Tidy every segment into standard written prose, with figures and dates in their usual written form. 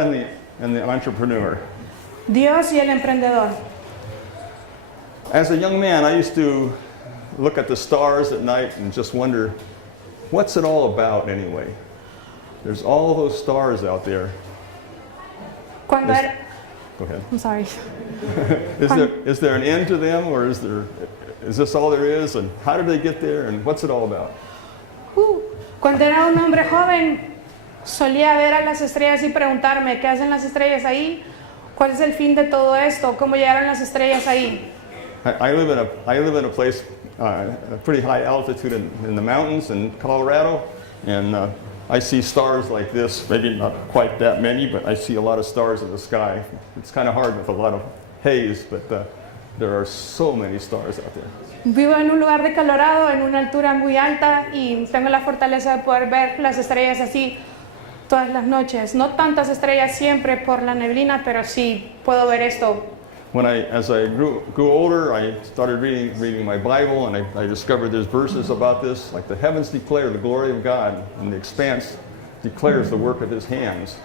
and the entrepreneur. Dios y el emprendedor. As a young man, I used to look at the stars at night and just wonder, what's it all about anyway? There's all those stars out there. Cuando era... Go ahead. I'm sorry. Is there an end to them, or is this all there is? And how did they get there? And what's it all about? Cuando era un hombre joven, solía ver a las estrellas y preguntarme, ¿qué hacen las estrellas ahí? ¿Cuál es el fin de todo esto? ¿Cómo llegaron las estrellas ahí? I live in a place, a pretty high altitude in the mountains in Colorado, and I see stars like this, maybe not quite that many, but I see a lot of stars in the sky. It's kind of hard with a lot of haze, but there are so many stars out there. Vivo en un lugar de Colorado, en una altura muy alta, y tengo la fortaleza de poder ver las estrellas así todas las noches. No tantas estrellas siempre por la neblina, pero sí puedo ver esto. As I grew older, I started reading my Bible, and I discovered there's verses about this, like the heavens declare the glory of God, and the expanse declares the work of His hands.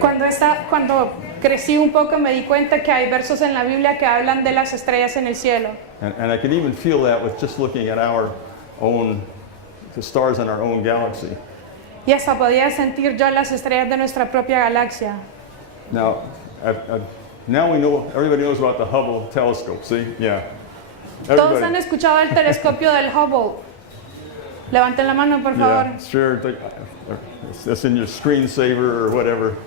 Cuando crecí un poco me di cuenta que hay versos en la Biblia que hablan de las estrellas en el cielo. And I could even feel that with just looking at the stars in our own galaxy. Y hasta podía sentir yo las estrellas de nuestra propia galaxia. Now we know, everybody knows about the Hubble telescope, see? Yeah. Todos han escuchado el telescopio del Hubble. Levanten la mano, por favor. Yeah, sure. It's in your screensaver or whatever.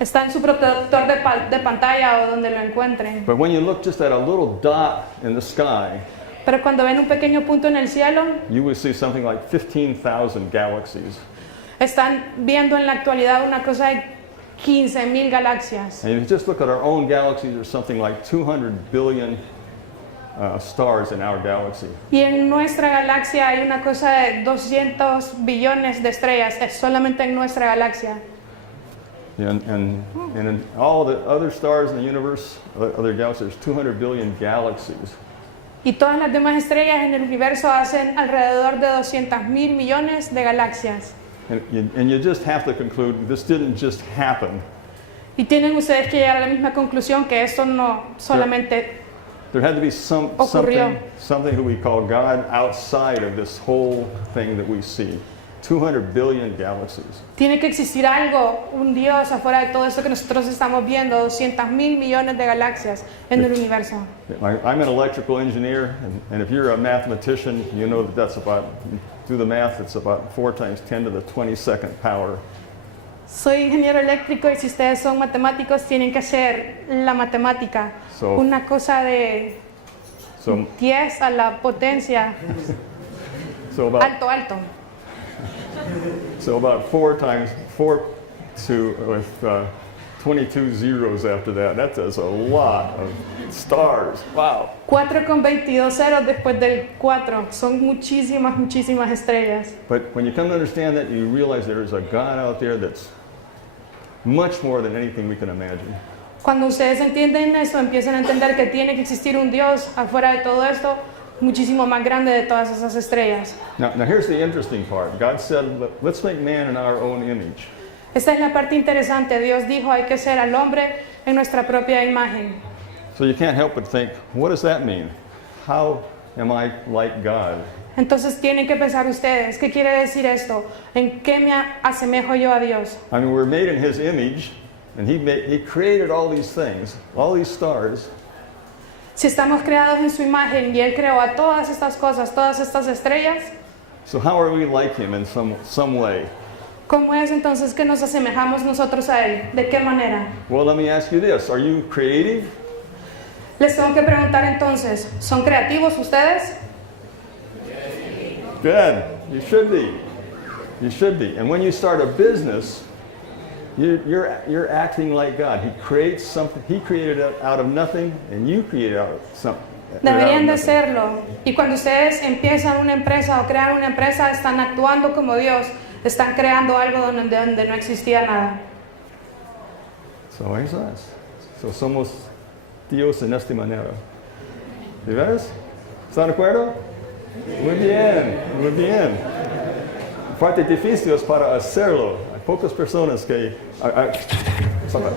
Está en su protector de pantalla o donde lo encuentren. But when you look just at a little dot in the sky, pero cuando ven un pequeño punto en el cielo, you will see something like 15,000 galaxies. Están viendo en la actualidad una cosa de 15,000 galaxias. And if you just look at our own galaxy, there's something like 200 billion stars in our galaxy. Y en nuestra galaxia hay una cosa de 200 billones de estrellas, es solamente en nuestra galaxia. And in all the other stars in the universe, other galaxies, there's 200 billion galaxies. Y todas las demás estrellas en el universo hacen alrededor de 200,000 millones de galaxias. And you just have to conclude this didn't just happen. Y tienen ustedes que llegar a la misma conclusión que esto no solamente there had to be something that we call God outside of this whole thing that we see. 200 billion galaxies. Tiene que existir algo, un Dios afuera de todo esto que nosotros estamos viendo, 200,000 millones de galaxias en el universo. I'm an electrical engineer, and if you're a mathematician, you know that that's about, do the math, it's about 4 times 10 to the 22nd power. Soy ingeniero eléctrico y si ustedes son matemáticos tienen que hacer la matemática. Una cosa de 10 a la potencia alto. So about 4 with 22 zeros after that. That is a lot of stars. Wow. 4 con 22 ceros después del 4. Son muchísimas estrellas. But when you come to understand that, you realize there is a God out there that's much more than anything we can imagine. Cuando ustedes entienden esto, empiezan a entender que tiene que existir un Dios afuera de todo esto, muchísimo más grande de todas esas estrellas. Now here's the interesting part. God said, let's make man in our own image. Esta es la parte interesante. Dios dijo, hay que ser al hombre en nuestra propia imagen. So you can't help but think, what does that mean? How am I like God? Entonces tienen que pensar ustedes, ¿qué quiere decir esto? ¿En qué me asemejo yo a Dios? I mean, we're made in His image, and He created all these things, all these stars. Si estamos creados en su imagen y Él creó a todas estas cosas, todas estas estrellas, so how are we like Him in some way? ¿Cómo es entonces que nos asemejamos nosotros a Él? ¿De qué manera? Well, let me ask you this. Are you creative? Les tengo que preguntar entonces, ¿son creativos ustedes? Good. You should be. You should be. And when you start a business, you're acting like God. He creates something. He created it out of nothing, and you created out of something. Deberían de hacerlo. Y cuando ustedes empiezan una empresa o crean una empresa, están actuando como Dios. Están creando algo donde no existía nada. So eso es. So somos Dios en esta manera. ¿De veras? ¿Están de acuerdo? Muy bien, muy bien. La parte difícil es para hacerlo. pocas personas que... sorry.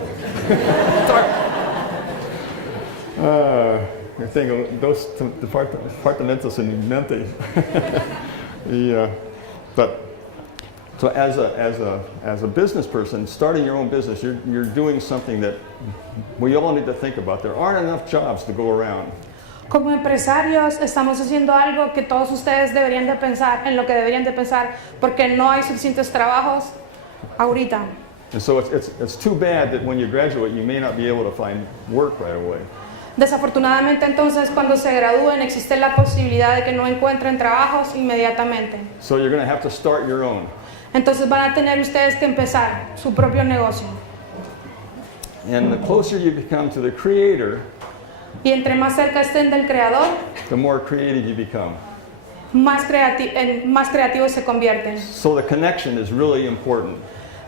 Yo tengo dos departamentos en mi mente. But so as a business person, starting your own business, you're doing something that we all need to think about. There aren't enough jobs to go around. Como empresarios estamos haciendo algo que todos ustedes deberían de pensar, en lo que deberían de pensar, porque no hay suficientes trabajos ahorita. And so it's too bad that when you graduate, you may not be able to find work right away. Desafortunadamente entonces cuando se gradúen existe la posibilidad de que no encuentren trabajos inmediatamente. So you're going to have to start your own. Entonces van a tener ustedes que empezar su propio negocio. And the closer you become to the creator, Y entre más cerca estén del creador, the more creative you become. más creativos se convierten. So the connection is really important.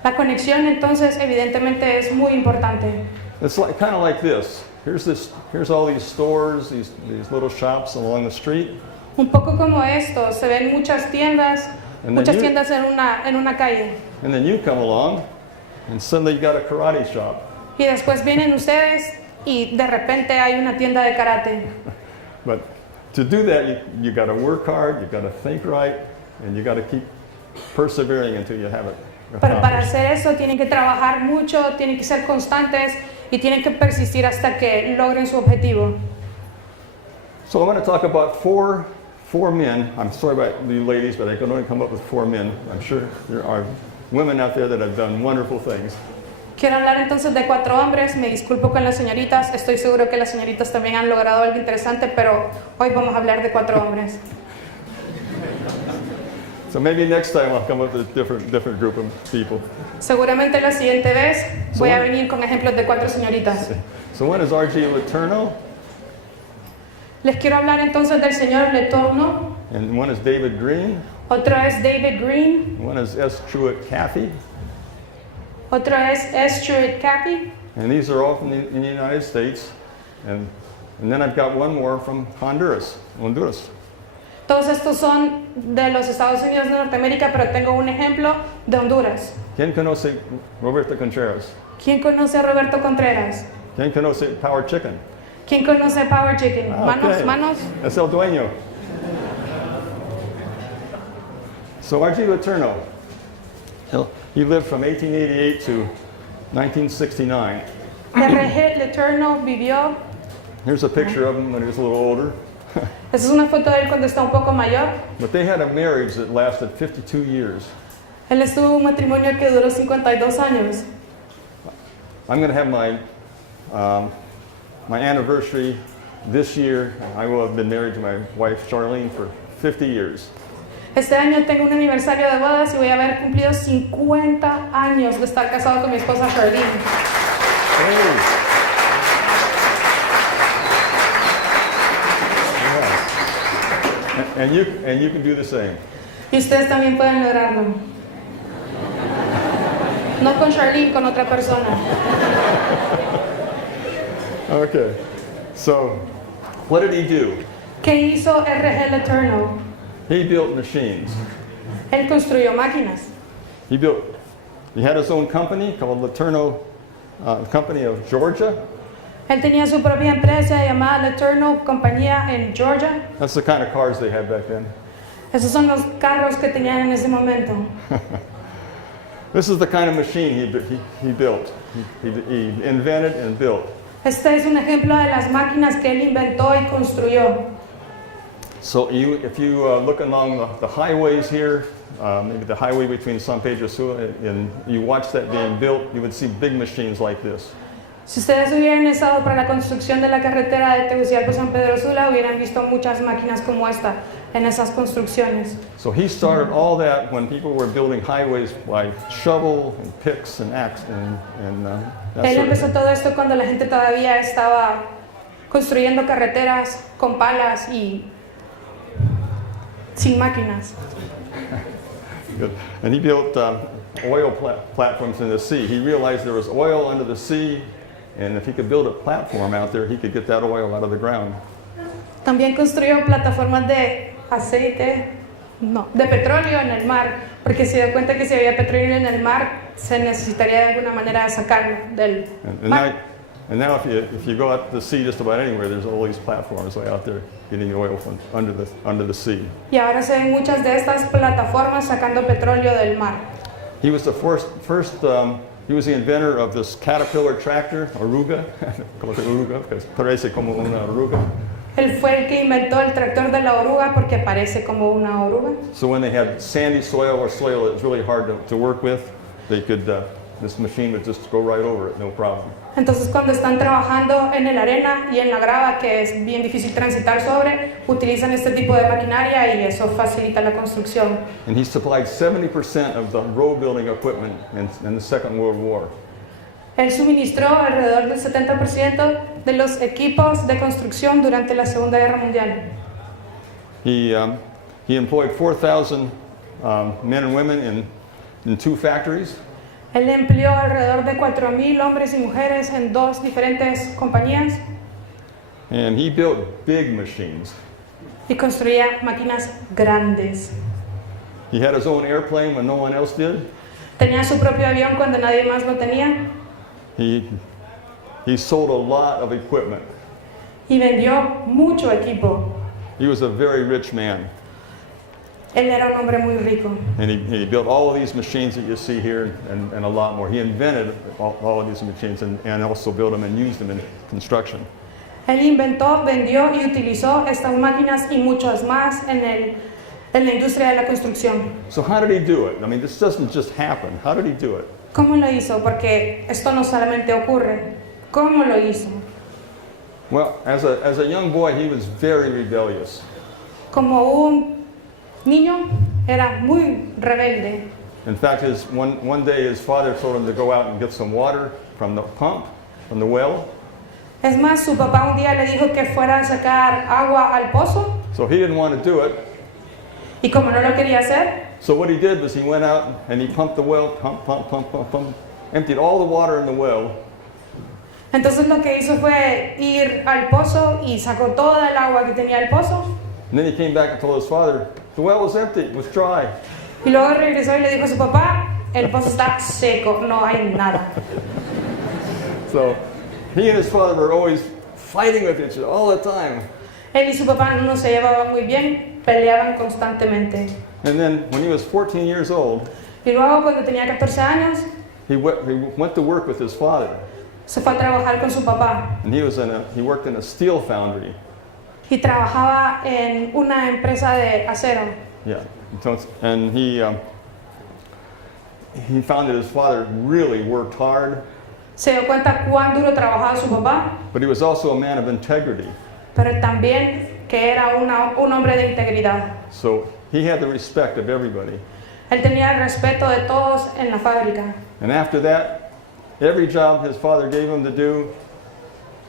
La conexión entonces evidentemente es muy importante. It's like, kind of like this. Here's all these stores, these little shops along the street. Un poco como esto, se ven muchas tiendas en una calle. And then you come along, and suddenly you got a karate shop. Y después vienen ustedes y de repente hay una tienda de karate. But to do that, you got to work hard, you got to think right, and you got to keep persevering until you have it Pero para accomplished. hacer eso tienen que trabajar mucho, tienen que ser constantes y tienen que persistir hasta que logren su objetivo. So I'm going to talk about four men. I'm sorry about the ladies, but I can only come up with 4 men. I'm sure there are women out there that have done wonderful things. Quiero hablar entonces de 4 hombres, me disculpo con las señoritas, estoy seguro que las señoritas también han logrado algo interesante, pero hoy vamos a hablar de 4 hombres. So maybe next time I'll come up with a different group of people. Seguramente la siguiente vez voy a venir con ejemplos de 4 señoritas. So one is R.G. Letourneau, Les quiero hablar entonces del señor Letourneau, and one is David Green, otro es David Green, one is S. Truett Cathy, otro es S. Truett Cathy, and these are all from in the United States. And then I've got one more from Honduras. Todos estos son de los Estados Unidos de Norteamérica, pero tengo un ejemplo de Honduras. ¿Quién conoce Roberto Contreras? ¿Quién conoce a Roberto Contreras? ¿Quién conoce Power Chicken? ¿Quién conoce a Power Chicken? Manos, Okay. manos. Es el dueño. So R.G. Letourneau, he lived from 1888 to 1969. R.G. Letourneau vivió. Here's a picture of him when he was a little older. Esa es una foto de él cuando está un poco mayor. But they had a marriage that lasted 52 years. Él estuvo en un matrimonio que duró 52 años. I'm going to have my anniversary this year. I will have been married to my wife Charlene for 50 years. Este año tengo un aniversario de bodas y voy a haber cumplido 50 años de estar casado con mi esposa Charlene. Hey. Yeah. And you can do the same. Y ustedes también pueden lograrlo. No con Charlene, con otra persona. Okay. So, what did he do? ¿Qué hizo R.G. Letourneau? He built machines. Él construyó máquinas. He had his own company called Letourneau Company of Georgia. Él tenía su propia empresa llamada Letourneau Compañía en Georgia. That's the kind of cars they had back then. Esos son los carros que tenían en ese momento. This is the kind of machine he built. He invented and built. Este es un ejemplo de las máquinas que él inventó y construyó. So if you look along the highways here, maybe the highway between San Pedro Sula, and you watch that being built, you would see big machines like this. Si ustedes hubieran estado para la construcción de la carretera de Tegucigalpa-San Pedro Sula, hubieran visto muchas máquinas como esta en esas construcciones. So he started all that when people were building highways by shovel and picks and axe and that Él sort of empezó thing. todo esto cuando la gente todavía estaba construyendo carreteras con palas y sin máquinas. Good. And he built oil platforms in the sea. He realized there was oil under the sea, and if he could build a platform out there, he could get that oil out of the ground. También construyó plataformas de aceite no, de petróleo en el mar, porque se dio cuenta que si había petróleo en el mar, se necesitaría de alguna manera de sacarlo del mar. And now if you go out to sea just about anywhere, there's all these platforms way out there getting the oil from under the sea. Y ahora se ven muchas de estas plataformas sacando petróleo del mar. He was the he was the inventor of this Caterpillar tractor, oruga, como se oruga, because parece como una oruga. Él fue el que inventó el tractor de la oruga porque parece como una oruga. So when they had sandy soil or soil that was really hard to work with, they could, this machine would just go right over it, no problem. Entonces cuando están trabajando en la arena y en la grava, que es bien difícil transitar sobre, utilizan este tipo de maquinaria y eso facilita la construcción. And he supplied 70% of the road building equipment in the Second World War. Él suministró alrededor del 70% de los equipos de construcción durante la Segunda Guerra Mundial. He employed 4,000 men and women in 2 factories. Él empleó alrededor de 4,000 hombres y mujeres en 2 diferentes compañías. And he built big machines. Y construía máquinas grandes. He had his own airplane when no one else did. Tenía su propio avión cuando nadie más lo tenía. He sold a lot of equipment. Y vendió mucho equipo. He was a very rich man. Él era un hombre muy rico. And he built all of these machines that you see here and a lot more. He invented all of these machines and also built them and used them in construction. Él inventó, vendió y utilizó estas máquinas y muchas más en la industria de la construcción. So how did he do it? I mean, this doesn't just happen. How did he do it? ¿Cómo lo hizo? Porque esto no solamente ocurre. ¿Cómo lo hizo? Well, as a young boy, he was very rebellious. Como un niño, era muy rebelde. In fact, one day his father told him to go out and get some water from the pump, from the well. Es más, su papá un día le dijo que fuera a sacar agua al pozo. So he didn't want to do it. Y como no lo quería hacer, So what he did was he went out and he pumped the well, pump, emptied all the water in the well. entonces lo que hizo fue ir al pozo y sacó toda el agua que tenía el pozo. And then he came back and told his father, the well was empty, it was dry. Y luego regresó y le dijo a su papá, el pozo está seco, no hay nada. So he and his father were always fighting with each other all the time. Él y su papá no se llevaban muy bien, peleaban constantemente. And then when he was 14 years old, Y luego cuando tenía 14 años, he went to work with his father. se fue a trabajar con su papá. And he worked in a steel foundry. Y trabajaba en una empresa de acero. Yeah. And he found that his father really worked hard, Se dio cuenta cuán duro trabajaba su papá, but he was also a man of integrity. pero también que era un hombre de integridad. So he had the respect of everybody. Él tenía el respeto de todos en la fábrica. And after that, every job his father gave him to do,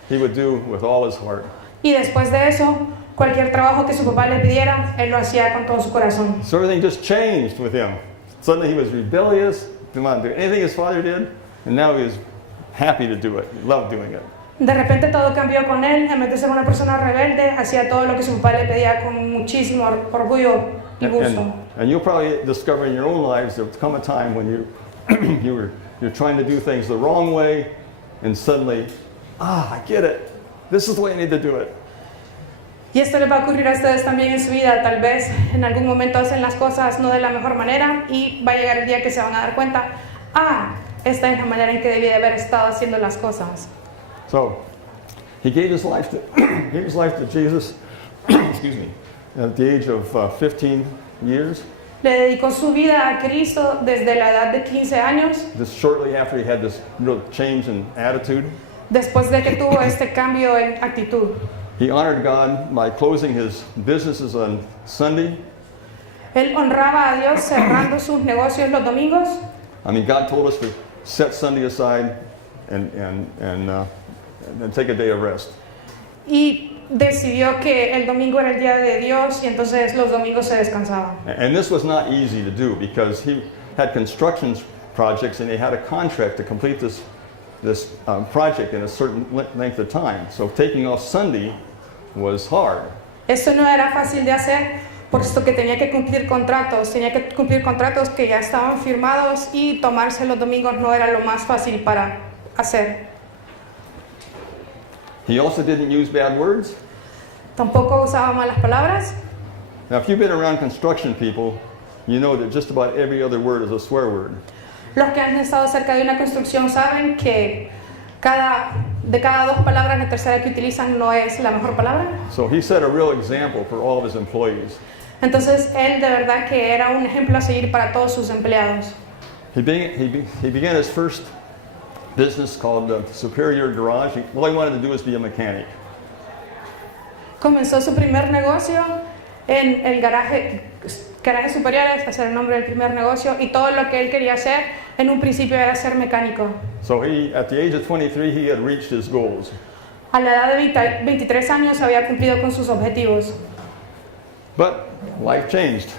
he would do with all his heart. Y después de eso, cualquier trabajo que su papá le pidiera, él lo hacía con todo su corazón. So everything just changed with him. Suddenly he was rebellious, didn't want to do anything his father did, and now he was happy to do it. He loved doing it. De repente todo cambió con él. En vez de ser una persona rebelde, hacía todo lo que su papá le pedía con muchísimo orgullo y gusto. And you'll probably discover in your own lives there'll come a time when you're trying to do things the wrong way, and suddenly, I get it. This is the way I need to do it. Y esto les va a ocurrir a ustedes también en su vida. Tal vez en algún momento hacen las cosas no de la mejor manera y va a llegar el día que se van a dar cuenta, esta es la manera en que debí de haber estado haciendo las cosas. So, he gave his life to Jesus, excuse me, at the age of 15 years. Le dedicó su vida a Cristo desde la edad de 15 años, Just shortly after he had this real change in attitude. después de que tuvo este cambio en actitud. He honored God by closing his businesses on Sunday. Él honraba a Dios cerrando sus negocios los domingos. I mean, God told us to set Sunday aside and take a day of rest. Y decidió que el domingo era el día de Dios y entonces los domingos se descansaban. And this was not easy to do because he had construction projects and he had a contract to complete this project in a certain length of time. So taking off Sunday was hard. Esto no era fácil de hacer puesto que tenía que cumplir contratos que ya estaban firmados y tomarse los domingos no era lo más fácil para hacer. He also didn't use bad words. Tampoco usaba malas palabras. Now, if you've been around construction people, you know that just about every other word is a swear word. Los que han estado cerca de una construcción saben que de cada dos palabras la tercera que utilizan no es la mejor palabra. So he set a real example for all of his employees. Entonces él de verdad que era un ejemplo a seguir para todos sus empleados. He began his first business called Superior Garage. All he wanted to do was be a mechanic. Comenzó su primer negocio en el garaje superiores, ese era el nombre del primer negocio, y todo lo que él quería hacer en un principio era ser mecánico. So at the age of 23, he had reached his goals. A la edad de 23 años había cumplido con sus objetivos. But life changed.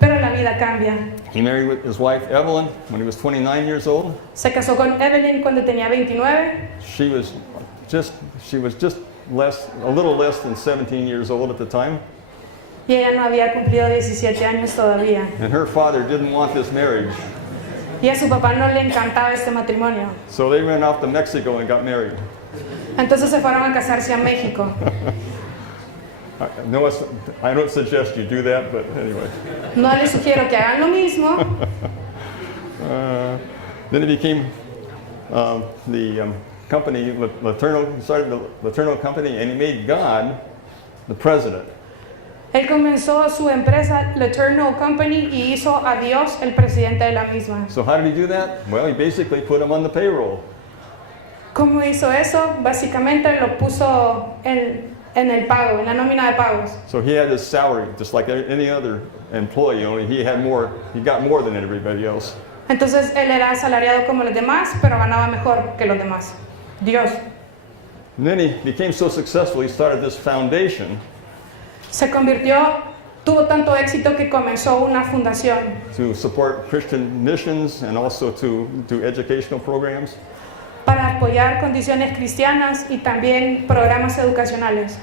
Pero la vida cambia. He married his wife Evelyn when he was 29 years old. Se casó con Evelyn cuando tenía 29. She was just a little less than 17 years old at the time. Y ella no había cumplido 17 años todavía. And her father didn't want this marriage. Y a su papá no le encantaba este matrimonio. So they went off to Mexico and got married. Entonces se fueron a casarse a México. No, I don't suggest you do that, but anyway. No les sugiero que hagan lo mismo. Then he became the company, he started the Laterno company, and he made God the president. Él comenzó su empresa, the Eternal Company, y hizo a Dios el presidente de la misma. So how did he do that? Well, he basically put him on the payroll. ¿Cómo hizo eso? Básicamente lo puso en el pago, en la nómina de pagos. So he had his salary, just like any other employee, only he got more than everybody else. Entonces él era asalariado como los demás, pero ganaba mejor que los demás. Dios. And then he became so successful, he started this foundation. Tuvo tanto éxito que comenzó una fundación To support Christian missions and also to do educational programs. para apoyar condiciones cristianas y también programas educacionales.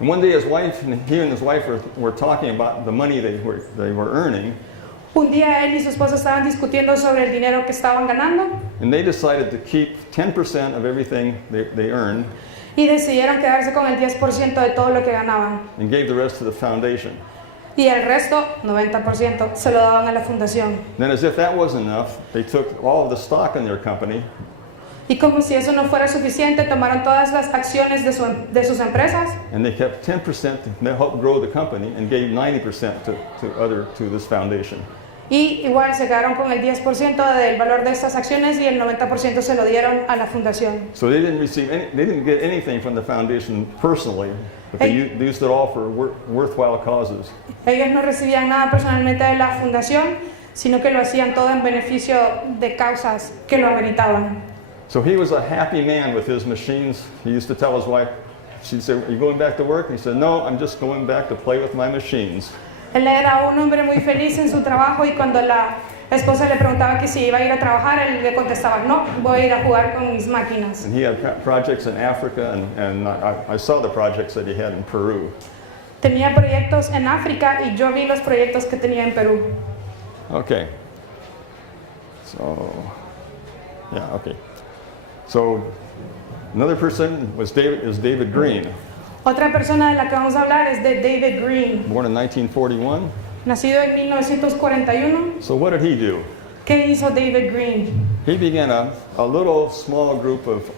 And one day he and his wife were talking about the money they were earning. Un día él y su esposa estaban discutiendo sobre el dinero que estaban ganando And they decided to keep 10% of everything they earned y decidieron quedarse con el 10% de todo lo que ganaban. and gave the rest to the foundation. Y el resto, 90%, se lo daban a la fundación. Then, as if that wasn't enough, they took all of the stock in their company Y como si eso no fuera suficiente, tomaron todas las acciones de sus empresas and they kept 10% to help grow the company and gave 90% to this foundation. y igual se quedaron con el 10% del valor de estas acciones y el 90% se lo dieron a la fundación. So they didn't get anything from the foundation personally, but they used it all for worthwhile causes. Ellos no recibían nada personalmente de la fundación, sino que lo hacían todo en beneficio de causas que lo ameritaban. So he was a happy man with his machines. He used to tell his wife, she'd say, "Are you going back to work?" And he said, "No, I'm just going back to play with my machines." Él era un hombre muy feliz en su trabajo y cuando la esposa le preguntaba que si iba a ir a trabajar, él le contestaba, no, voy a ir a jugar con mis máquinas. And he had projects in Africa, and I saw the projects that he had in Peru. Tenía proyectos en África y yo vi los proyectos que tenía en Perú. Okay. So another person is David Green, Otra persona de la que vamos a hablar es de David Green, born in 1941. nacido en 1941. So what did he do? ¿Qué hizo David Green? He began a little small group of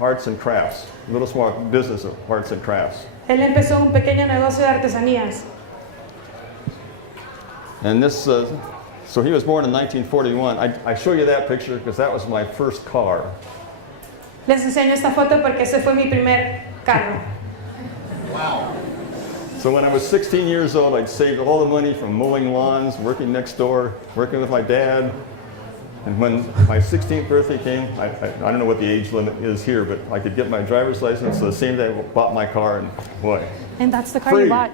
arts and crafts, a little small business of arts and crafts. Él empezó un pequeño negocio de artesanías. And this, so he was born in 1941. I show you that picture because that was my first car. Les enseño esta foto porque ese fue mi primer carro. So when I was 16 years old, I'd saved all the money from mowing lawns, working next door, working with my dad. And when my 16th birthday came, I don't know what the age limit is here, but I could get my driver's license. So the same day I bought my car, and boy, And that's the car free. you bought.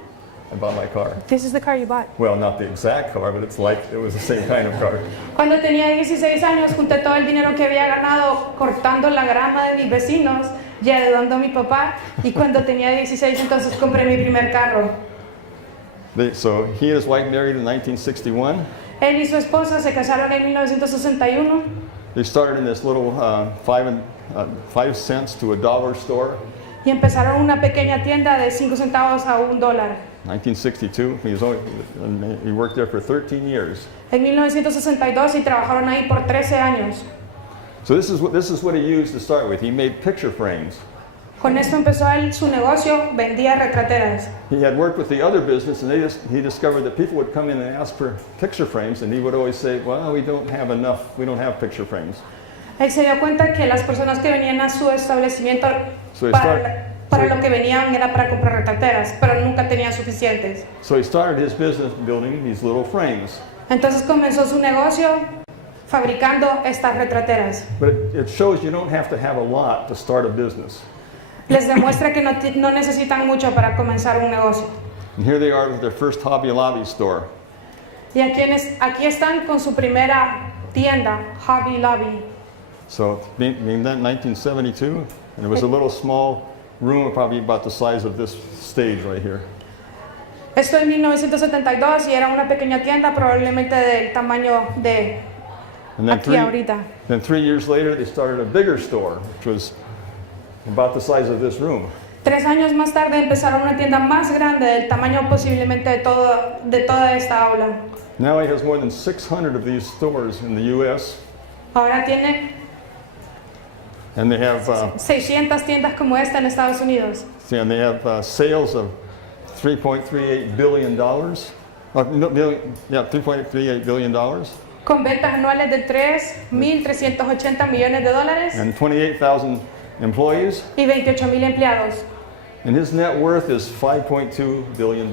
I bought my car. This is the car you bought. Well, not the exact car, but it's like it was the same kind of car. Cuando tenía 16 años, junté todo el dinero que había ganado cortando la grama de mis vecinos y ayudando a mi papá. Y cuando tenía 16, entonces compré mi primer carro. So he and his wife married in 1961. Él y su esposa se casaron en 1961 They started in this little 5 cents to $1 store. y empezaron una pequeña tienda de 5 centavos a $1. 1962. He worked there for 13 years. En 1962 y trabajaron ahí por 13 años. So this is what he used to start with. He made picture frames. Con esto empezó él su negocio, vendía retrateras. He had worked with the other business, and he discovered that people would come in and ask for picture frames, and he would always say, well, we don't have enough. We don't have picture frames. Él se dio cuenta que las personas que venían a su establecimiento So he para lo que venían era para comprar retrateras, pero nunca tenían suficientes. So he started his business building these little frames. Entonces comenzó su negocio fabricando estas retrateras. But it shows you don't have to have a lot to start a business. Les demuestra que no necesitan mucho para comenzar un negocio. And here they are with their first Hobby Lobby store. Y aquí están con su primera tienda, Hobby Lobby. So being that 1972, and it was a little small room, probably about the size of this stage right here. Esto en 1972 y era una pequeña tienda probablemente del tamaño de And then aquí ahorita. then 3 years later, they started a bigger store, which was about the size of this room. 3 años más tarde empezaron una tienda más grande del tamaño posiblemente de toda esta aula. Now he has more than 600 of these stores in the U.S. Ahora tiene And they have 600 tiendas como esta en Estados Unidos. sales of $3.38 billion. $3.38 billion. Con ventas anuales de $3.380 millones And 28,000 employees. y 28,000 empleados. And his net worth is $5.2 billion.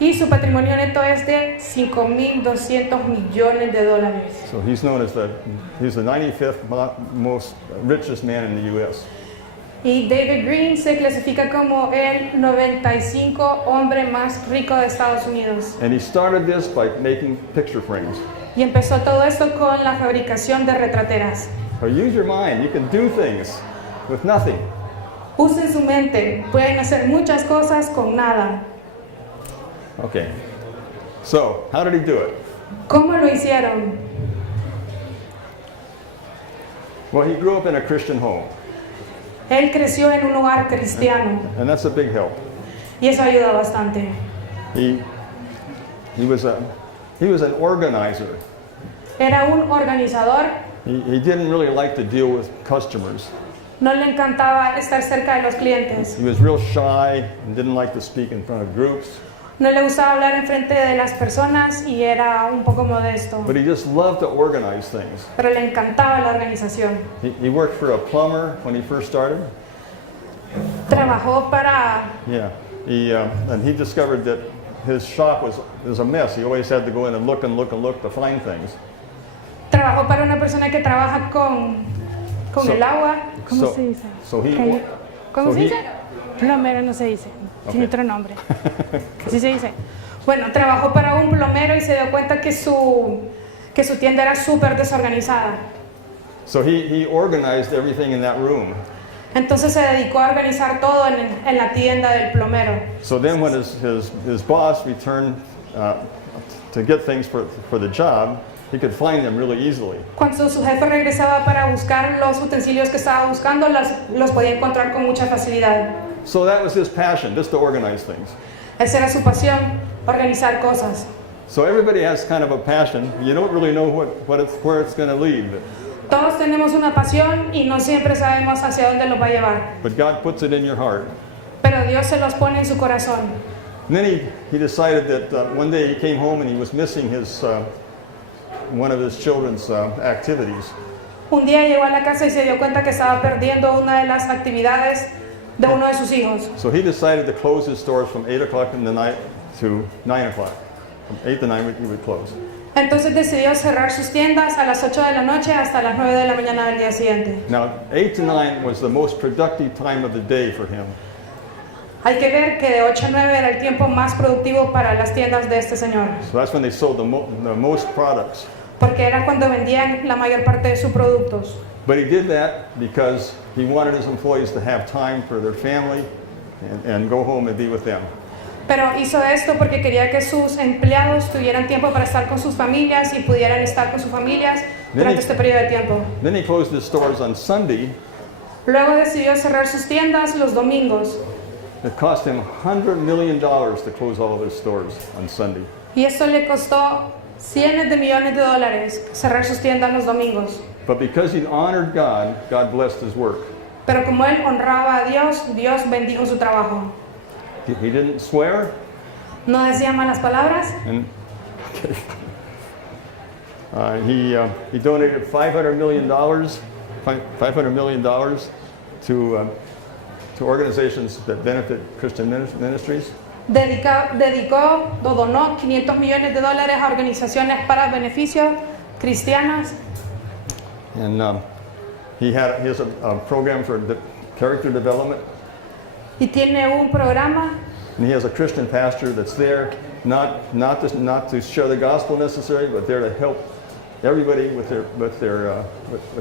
Y su patrimonio neto es de $5.200 millones. So he's known as he's the 95th most richest man in the U.S. Y David Green se clasifica como el 95 hombre más rico de Estados Unidos. And he started this by making picture frames. Y empezó todo esto con la fabricación de retrateras. So use your mind. You can do things with nothing. Usen su mente, pueden hacer muchas cosas con nada. Okay. So, how did he do it? ¿Cómo lo hicieron? Well, he grew up in a Christian home, Él creció en un hogar cristiano and that's a big help. y eso ayuda bastante. He was an organizer. Era un organizador, He didn't really like to deal with customers. no le encantaba estar cerca de los clientes, He was real shy and didn't like to speak in front of groups. no le gustaba hablar enfrente de las personas y era un poco modesto, But he just loved to organize things. pero le encantaba la organización. He worked for a plumber when he first started. Trabajó para Yeah. And he discovered that his shop was a mess. He always had to go in and look to find things. Trabajó para una persona que trabaja con So- el agua. ¿Cómo so- se dice? so he- ¿Cómo so se he- dice? Plomero no se dice. Tiene Ok. otro nombre. Así se dice. Bueno, trabajó para un plomero y se dio cuenta que su tienda era súper desorganizada. So he organized everything in that room. Entonces se dedicó a organizar todo en la tienda del plomero. So then when his boss returned to get things for the job, he could find them really easily. Cuando su jefe regresaba para buscar los utensilios que estaba buscando, los podía encontrar con mucha facilidad. So that was his passion, just to organize things. Esa era su pasión, organizar cosas. So everybody has kind of a passion. You don't really know where it's going to lead, Todos tenemos una pasión y no siempre sabemos hacia dónde los va a llevar. but God puts it in your heart. Pero Dios se los pone en su corazón. And then he decided that one day he came home and he was missing one of his children's activities. Un día llegó a la casa y se dio cuenta que estaba perdiendo una de las actividades de uno de sus hijos. So he decided to close his stores from 8 o'clock in the night to 9 o'clock. From 8 to 9 he would close. Entonces decidió cerrar sus tiendas a las 8 de la noche hasta las 9 de la mañana del día siguiente. Now, 8 to 9 was the most productive time of the day for him. Hay que ver que de 8 a 9 era el tiempo más productivo para las tiendas de este señor, So that's when they sold the most products. porque era cuando vendían la mayor parte de sus productos. But he did that because he wanted his employees to have time for their family and go home and be with them. Pero hizo esto porque quería que sus empleados tuvieran tiempo para estar con sus familias y pudieran estar con sus familias durante este periodo de tiempo. Then he closed his stores on Sunday. Luego decidió cerrar sus tiendas los domingos. It cost him $100 million to close all of his stores on Sunday. Y esto le costó cientos de millones de dólares cerrar sus tiendas los domingos. But because he honored God, God blessed his work. Pero como él honraba a Dios, Dios bendijo su trabajo. He didn't swear. No decía malas palabras. And he donated $500 million to organizations that benefit Christian ministries. Dedicó o donó $500 millones a organizaciones para beneficio cristianas. And he has a program for character development. Y tiene un programa. And he has a Christian pastor that's there, not to share the gospel necessarily, but there to help everybody with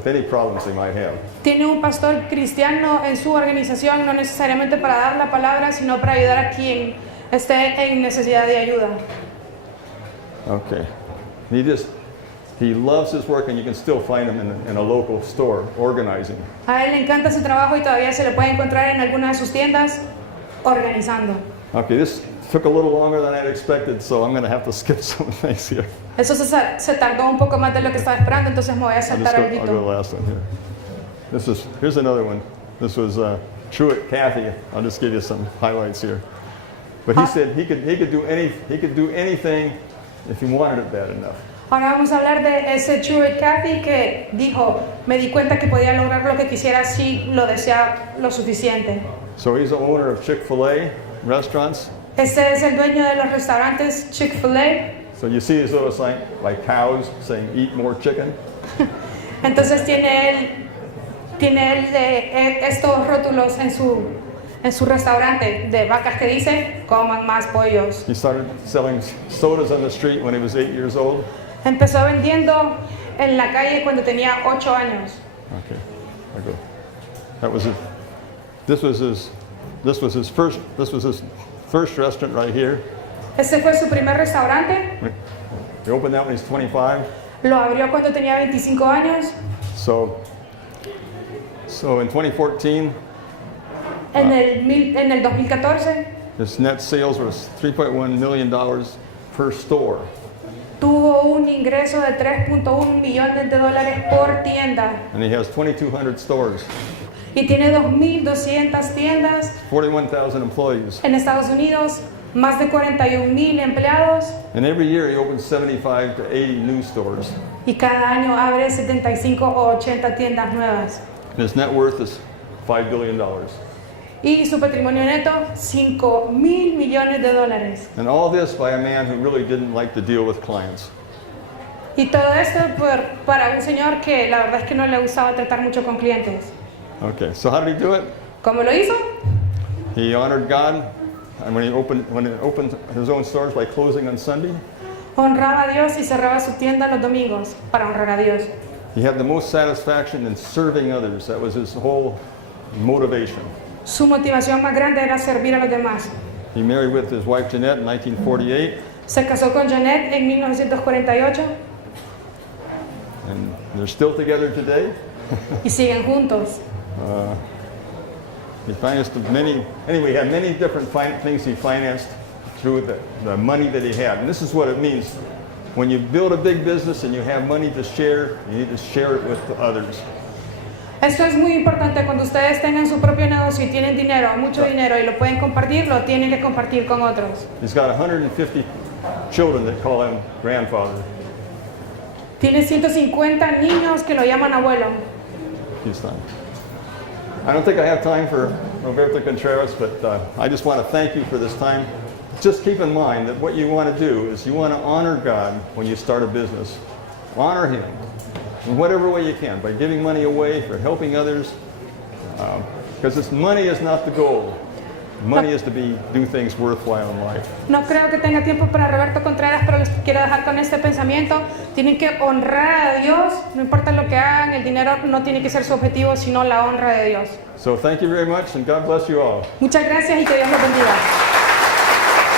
any problems they might have. Tiene un pastor cristiano en su organización, no necesariamente para dar la palabra, sino para ayudar a quien esté en necesidad de ayuda. Okay. He loves his work, and you can still find him in a local store organizing. A él le encanta su trabajo y todavía se le puede encontrar en alguna de sus tiendas organizando. Okay, this took a little longer than I'd expected, so I'm going to have to skip some things here. Eso se tardó un poco más de lo que estaba esperando, entonces me voy a I'll saltar go to the algo. last one here. Here's another one. This was Truett Cathy. I'll just give you some highlights here. But he said he could do anything if he wanted it bad enough. Ahora vamos a hablar de ese Truett Cathy que dijo, me di cuenta que podía lograr lo que quisiera si lo deseaba lo suficiente. So he's the owner of Chick-fil-A restaurants. Este es el dueño de los restaurantes Chick-fil-A. So you see his little sign like cows saying "Eat more chicken." Entonces tiene él estos rótulos en su restaurante de vacas que dice coman más pollos. He started selling sodas on the street when he was 8 years old. Empezó vendiendo en la calle cuando tenía 8 años. Okay, I go. That was it. This was his first restaurant right here. Este fue su primer restaurante. He opened that when he's 25. Lo abrió cuando tenía 25 años. So in 2014, En el 2014 his net sales was $3.1 million per store. tuvo un ingreso de $3.1 millones por tienda. And he has 2,200 stores, Y tiene 2.200 tiendas 41,000 employees. en Estados Unidos, más de 41,000 empleados. And every year he opens 75 to 80 new stores. Y cada año abre 75 o 80 tiendas nuevas. His net worth is $5 billion. Y su patrimonio neto, $5,000 millones. And all this by a man who really didn't like to deal with clients. Y todo esto para un señor que la verdad es que no le gustaba tratar mucho con clientes. Okay, so how did he do it? ¿Cómo lo hizo? He honored God, and when he opened his own stores by closing on Sunday, Honraba a Dios y cerraba su tienda los domingos para honrar a Dios. he had the most satisfaction in serving others. That was his whole motivation. Su motivación más grande era servir a los demás. He married with his wife Jeanette in 1948, Se casó con Janet en 1948 and they're still together today. y siguen juntos. He financed he had many different things he financed through the money that he had. And this is what it means. When you build a big business and you have money to share, you need to share it with others. Esto es muy importante cuando ustedes tengan su propio negocio y tienen dinero, mucho dinero y lo pueden compartir, lo tienen que compartir con otros. He's got 150 children that call him grandfather. Tiene 150 niños que lo llaman abuelo. He's done. I don't think I have time for Roberto Contreras, but I just want to thank you for this time. Just keep in mind that what you want to do is you want to honor God when you start a business. Honor Him in whatever way you can, by giving money away, for helping others, because money is not the goal. Money is to do things worthwhile in life. No creo que tenga tiempo para Roberto Contreras, pero les quiero dejar con este pensamiento. Tienen que honrar a Dios, no importa lo que hagan, el dinero no tiene que ser su objetivo, sino la honra de Dios. So thank you very much, and God bless you all. Muchas gracias y que Dios los bendiga.